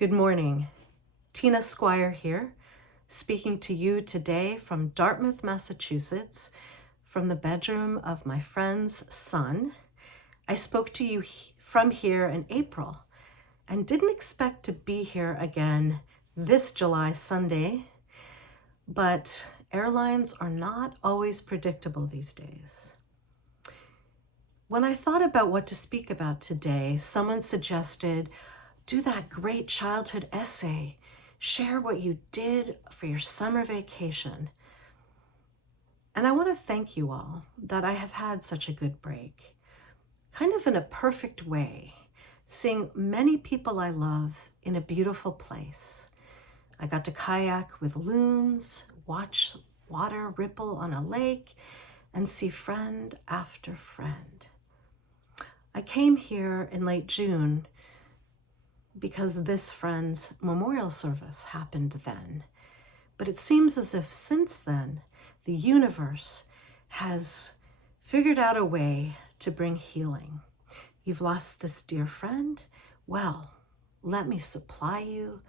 Good morning. Tina Squire here, speaking to you today from Dartmouth, Massachusetts, from the bedroom of my friend's son. I spoke to you from here in April and didn't expect to be here again this July Sunday, but airlines are not always predictable these days. When I thought about what to speak about today, someone suggested, do that great childhood essay. Share what you did for your summer vacation. And I want to thank you all that I have had such a good break, kind of in a perfect way, seeing many people I love in a beautiful place. I got to kayak with loons, watch water ripple on a lake, and see friend after friend. I came here in late June because this friend's memorial service happened then. But it seems as if since then, the universe has figured out a way to bring healing. You've lost this dear friend? Well, let me supply you,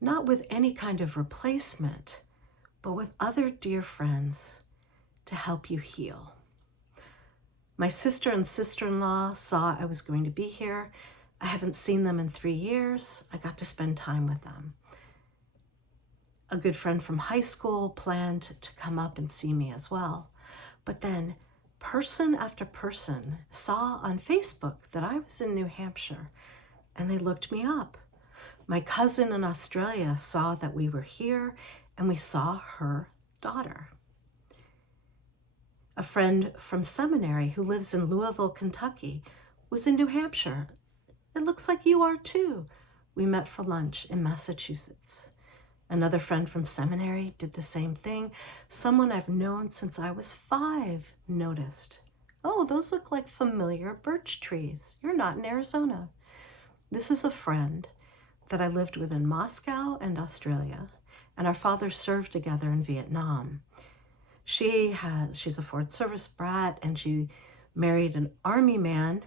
not with any kind of replacement, but with other dear friends to help you heal. My sister and sister-in-law saw I was going to be here. I haven't seen them in 3 years. I got to spend time with them. A good friend from high school planned to come up and see me as well. But then person after person saw on Facebook that I was in New Hampshire, and they looked me up. My cousin in Australia saw that we were here, and we saw her daughter. A friend from seminary who lives in Louisville, Kentucky, was in New Hampshire. It looks like you are too. We met for lunch in Massachusetts. Another friend from seminary did the same thing. Someone I've known since I was 5 noticed. Oh, those look like familiar birch trees. You're not in Arizona. This is a friend that I lived with in Moscow and Australia, and our fathers served together in Vietnam. She's a foreign service brat, and she married an army man.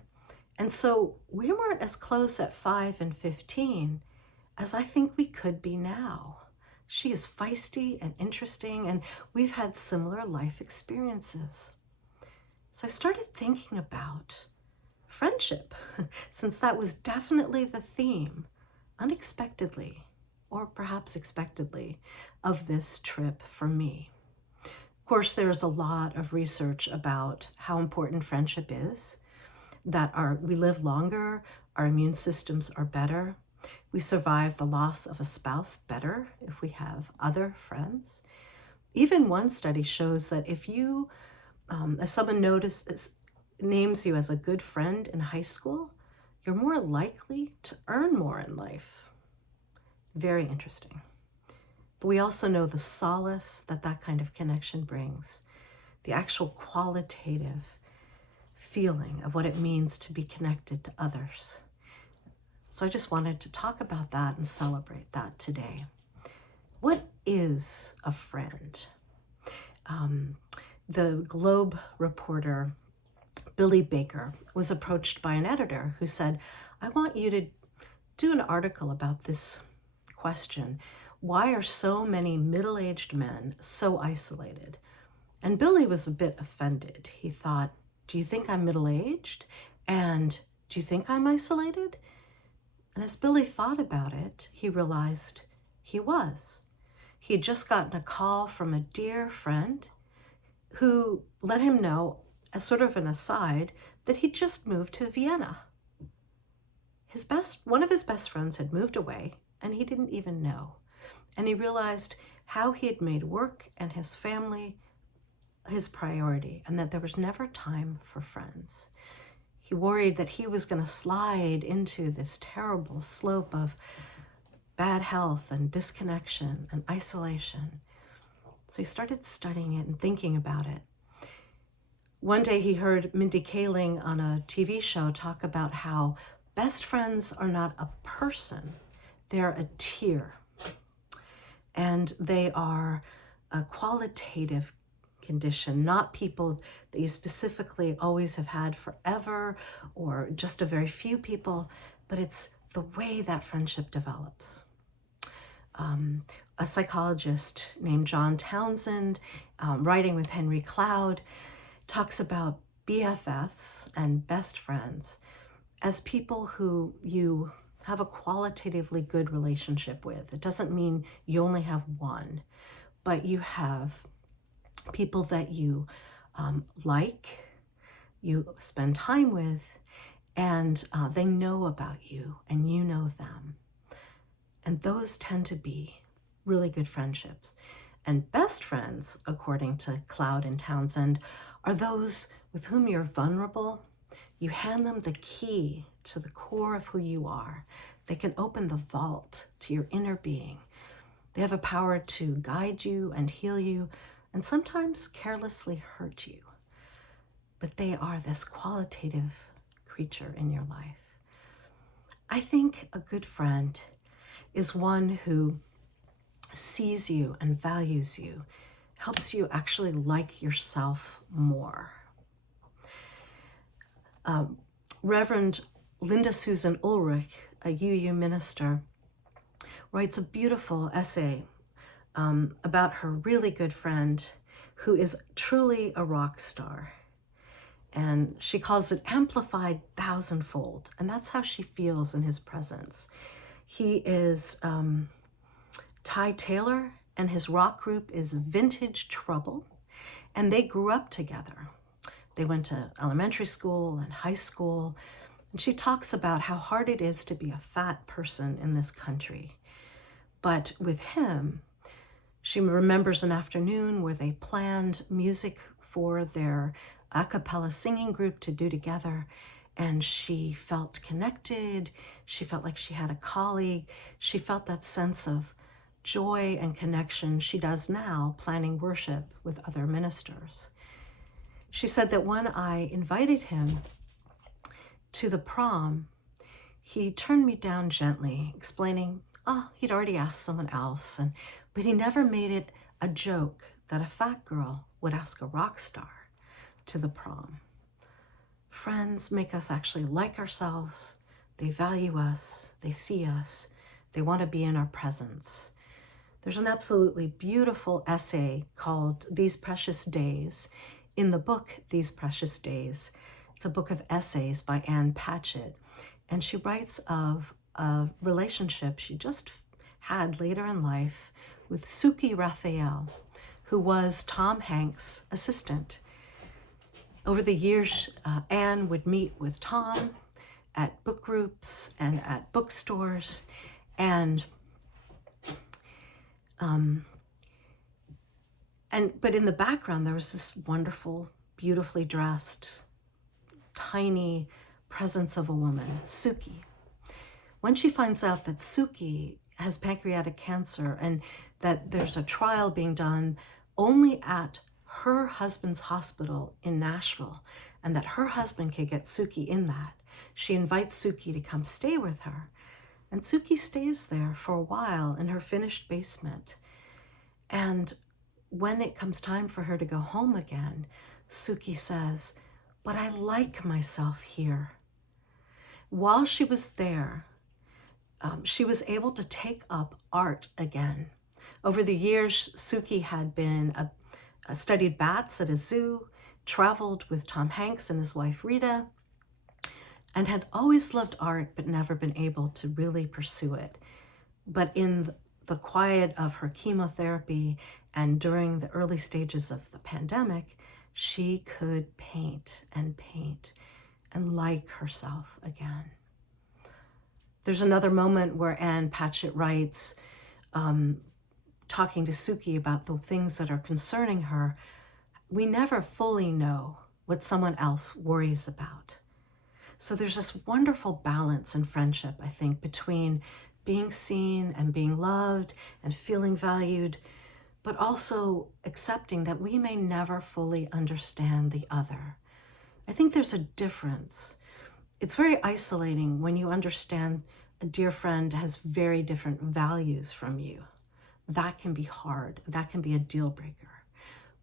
And so we weren't as close at 5 and 15 as I think we could be now. She is feisty and interesting, and we've had similar life experiences. So I started thinking about friendship, since that was definitely the theme, unexpectedly, or perhaps expectedly, of this trip for me. Of course, there's a lot of research about how important friendship is, that we live longer, our immune systems are better, we survive the loss of a spouse better if we have other friends. Even one study shows that if someone names you as a good friend in high school, you're more likely to earn more in life. Very interesting. But we also know the solace that kind of connection brings, the actual qualitative feeling of what it means to be connected to others. So I just wanted to talk about that and celebrate that today. What is a friend? The Globe reporter, Billy Baker, was approached by an editor who said, I want you to do an article about this question. Why are so many middle-aged men so isolated? And Billy was a bit offended. He thought, do you think I'm middle-aged? And do you think I'm isolated? And as Billy thought about it, he realized he was. He had just gotten a call from a dear friend who let him know, as sort of an aside, that he'd just moved to Vienna. One of his best friends had moved away, and he didn't even know. And he realized how he had made work and his family his priority, and that there was never time for friends. He worried that he was going to slide into this terrible slope of bad health and disconnection and isolation. So he started studying it and thinking about it. One day he heard Mindy Kaling on a TV show talk about how best friends are not a person, they're a tier. And they are a qualitative condition, not people that you specifically always have had forever or just a very few people, but it's the way that friendship develops. A psychologist named John Townsend, writing with Henry Cloud, talks about BFFs and best friends as people who you have a qualitatively good relationship with. It doesn't mean you only have one, but you have people that you like, you spend time with, and they know about you and you know them. And those tend to be really good friendships. And best friends, according to Cloud and Townsend, are those with whom you're vulnerable. You hand them the key to the core of who you are. They can open the vault to your inner being. They have a power to guide you and heal you, and sometimes carelessly hurt you. But they are this qualitative creature in your life. I think a good friend is one who sees you and values you, helps you actually like yourself more. Reverend Linda Susan Ulrich, a UU minister, writes a beautiful essay about her really good friend who is truly a rock star. And she calls it amplified thousandfold. And that's how she feels in his presence. He is Ty Taylor, and his rock group is Vintage Trouble. And they grew up together. They went to elementary school and high school. And she talks about how hard it is to be a fat person in this country. But with him, she remembers an afternoon where they planned music for their a cappella singing group to do together. And she felt connected. She felt like she had a colleague. She felt that sense of joy and connection she does now planning worship with other ministers. She said that when I invited him to the prom, he turned me down gently, explaining, he'd already asked someone else, but he never made it a joke that a fat girl would ask a rock star to the prom. Friends make us actually like ourselves. They value us. They see us. They want to be in our presence. There's an absolutely beautiful essay called These Precious Days in the book These Precious Days. It's a book of essays by Ann Patchett. And she writes of a relationship she just had later in life with Suki Raphael, who was Tom Hanks' assistant. Over the years, Anne would meet with Tom at book groups and at bookstores, but in the background there was this wonderful, beautifully dressed, tiny presence of a woman, Suki. When she finds out that Suki has pancreatic cancer and that there's a trial being done only at her husband's hospital in Nashville, and that her husband can get Suki in that, she invites Suki to come stay with her. And Suki stays there for a while in her finished basement. And when it comes time for her to go home again, Suki says, "But I like myself here." While she was there, she was able to take up art again. Over the years, Suki had been studied bats at a zoo, traveled with Tom Hanks and his wife Rita, and had always loved art but never been able to really pursue it. But in the quiet of her chemotherapy and during the early stages of the pandemic, she could paint and like herself again. There's another moment where Ann Patchett writes, talking to Suki about the things that are concerning her, we never fully know what someone else worries about. So there's this wonderful balance in friendship, I think, between being seen and being loved and feeling valued, but also accepting that we may never fully understand the other. I think there's a difference. It's very isolating when you understand a dear friend has very different values from you. That can be hard. That can be a deal breaker.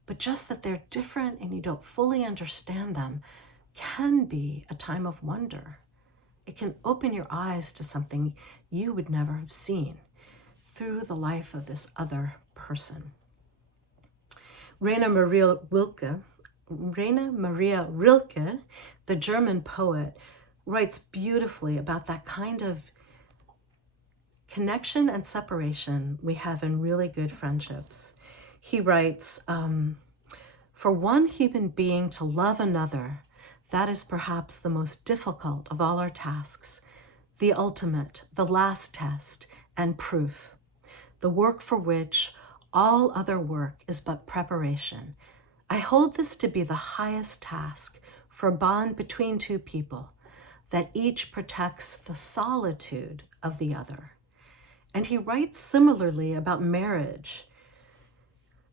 But just that they're different and you don't fully understand them can be a time of wonder It can open your eyes to something you would never have seen through the life of this other person. Rainer Maria Rilke, the German poet, writes beautifully about that kind of connection and separation we have in really good friendships. He writes, for one human being to love another, that is perhaps the most difficult of all our tasks, the ultimate, the last test and proof, the work for which all other work is but preparation. I hold this to be the highest task for a bond between two people, that each protects the solitude of the other. And he writes similarly about marriage.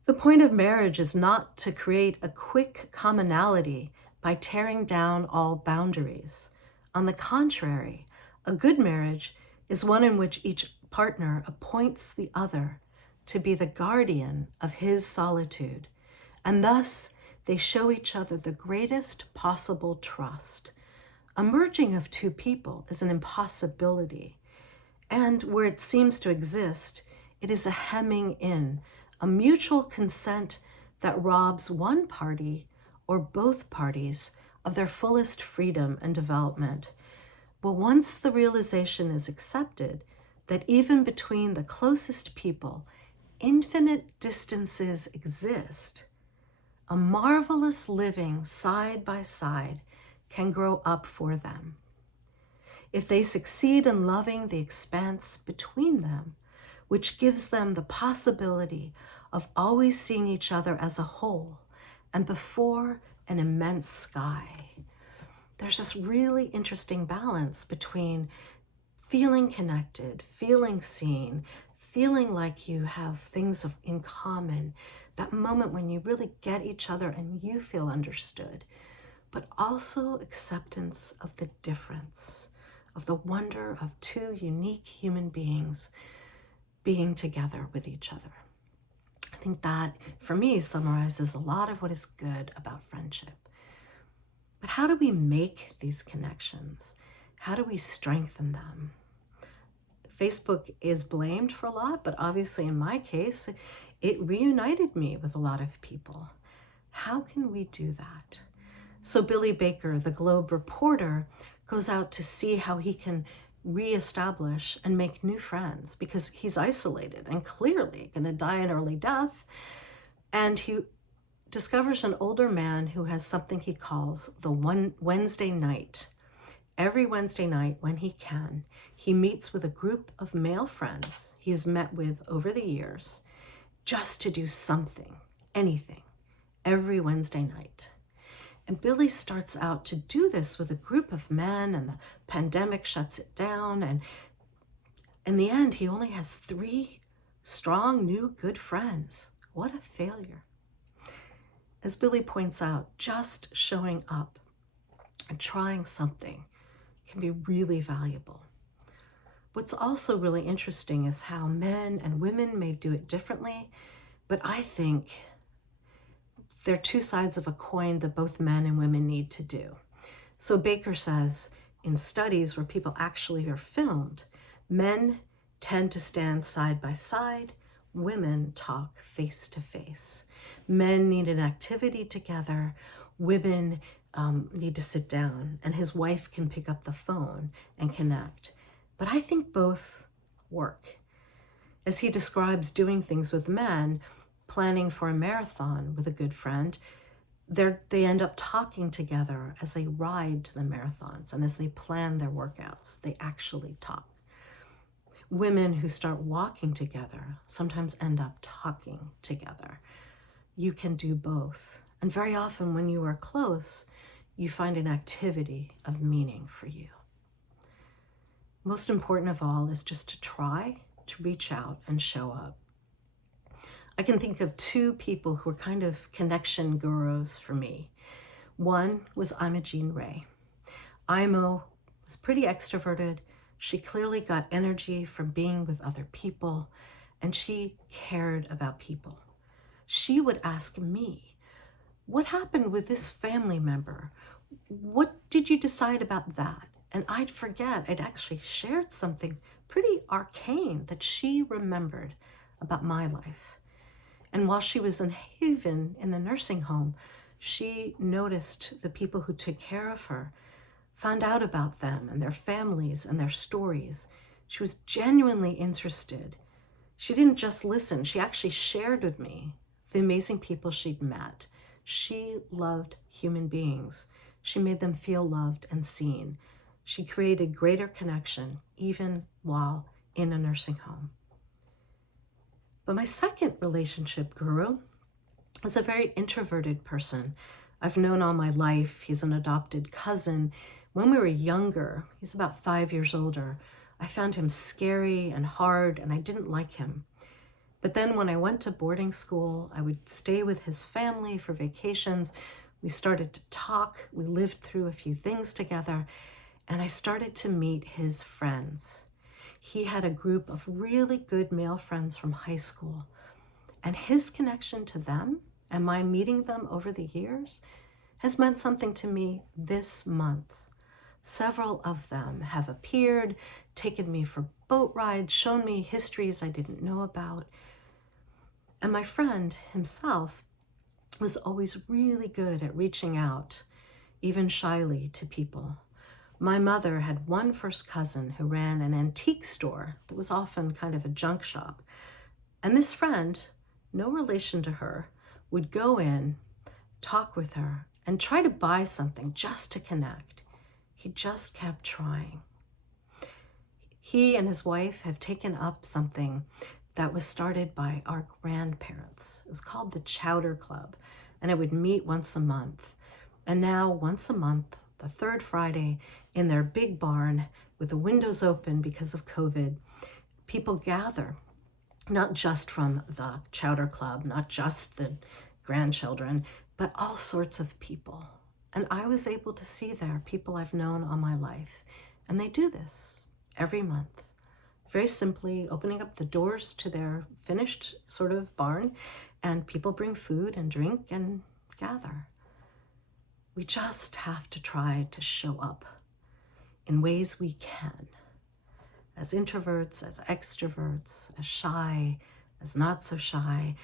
The point of marriage is not to create a quick commonality by tearing down all boundaries. On the contrary, a good marriage is one in which each partner appoints the other to be the guardian of his solitude, and thus they show each other the greatest possible trust. A merging of two people is an impossibility, and where it seems to exist, it is a hemming in, a mutual consent that robs one party or both parties of their fullest freedom and development. But once the realization is accepted that even between the closest people, infinite distances exist, a marvelous living side by side can grow up for them. If they succeed in loving the expanse between them, which gives them the possibility of always seeing each other as a whole and before an immense sky. There's this really interesting balance between feeling connected, feeling seen, feeling like you have things in common, that moment when you really get each other and you feel understood, but also acceptance of the difference, of the wonder of two unique human beings being together with each other. I think that, for me, summarizes a lot of what is good about friendship. But how do we make these connections? How do we strengthen them? Facebook is blamed for a lot, but obviously in my case, it reunited me with a lot of people. How can we do that? So Billy Baker, the Globe reporter, goes out to see how he can reestablish and make new friends because he's isolated and clearly going to die an early death. And he discovers an older man who has something he calls the Wednesday night. Every Wednesday night, when he can, he meets with a group of male friends he has met with over the years just to do something, anything, every Wednesday night. And Billy starts out to do this with a group of men, and the pandemic shuts it down. And in the end, he only has 3 strong, new, good friends. What a failure. As Billy points out, just showing up and trying something can be really valuable. What's also really interesting is how men and women may do it differently, but I think they're 2 sides of a coin that both men and women need to do. So Baker says in studies where people actually are filmed, men tend to stand side by side, women talk face to face. Men need an activity together, women need to sit down, and his wife can pick up the phone and connect. But I think both work. As he describes doing things with men, planning for a marathon with a good friend, they end up talking together as they ride to the marathons, and as they plan their workouts, they actually talk. Women who start walking together sometimes end up talking together. You can do both. And very often when you are close, you find an activity of meaning for you. Most important of all is just to try to reach out and show up. I can think of 2 people who were kind of connection gurus for me. One was Imogene Ray. Imo was pretty extroverted. She clearly got energy from being with other people, and she cared about people. She would ask me, what happened with this family member? What did you decide about that? And I'd forget, I'd actually shared something pretty arcane that she remembered about my life. And while she was in Haven in the nursing home, she noticed the people who took care of her, found out about them and their families and their stories. She was genuinely interested. She didn't just listen, she actually shared with me the amazing people she'd met. She loved human beings. She made them feel loved and seen. She created greater connection even while in a nursing home. But my second relationship guru is a very introverted person I've known all my life. He's an adopted cousin. When we were younger, he's about 5 years older, I found him scary and hard, and I didn't like him. But then when I went to boarding school, I would stay with his family for vacations. We started to talk. We lived through a few things together, and I started to meet his friends. He had a group of really good male friends from high school, and his connection to them and my meeting them over the years has meant something to me this month. Several of them have appeared, taken me for boat rides, shown me histories I didn't know about. And my friend himself was always really good at reaching out, even shyly, to people. My mother had one first cousin who ran an antique store that was often kind of a junk shop. And this friend, no relation to her, would go in, talk with her, and try to buy something just to connect. He just kept trying. He and his wife have taken up something that was started by our grandparents. It was called the Chowder Club, and it would meet once a month. And now, once a month, the third Friday, in their big barn with the windows open because of COVID, people gather, not just from the Chowder Club, not just the grandchildren, but all sorts of people. And I was able to see there people I've known all my life. And they do this every month, very simply opening up the doors to their finished sort of barn, and people bring food and drink and gather. We just have to try to show up in ways we can, as introverts, as extroverts, as shy, as not so shy,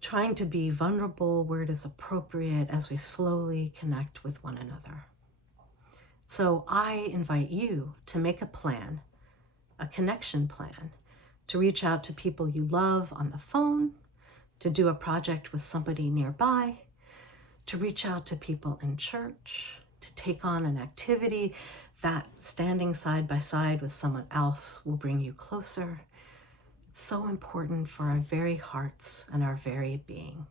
trying to be vulnerable where it is appropriate as we slowly connect with one another. So I invite you to make a plan, a connection plan, to reach out to people you love on the phone, to do a project with somebody nearby, to reach out to people in church, to take on an activity that standing side by side with someone else will bring you closer. It's so important for our very hearts and our very being.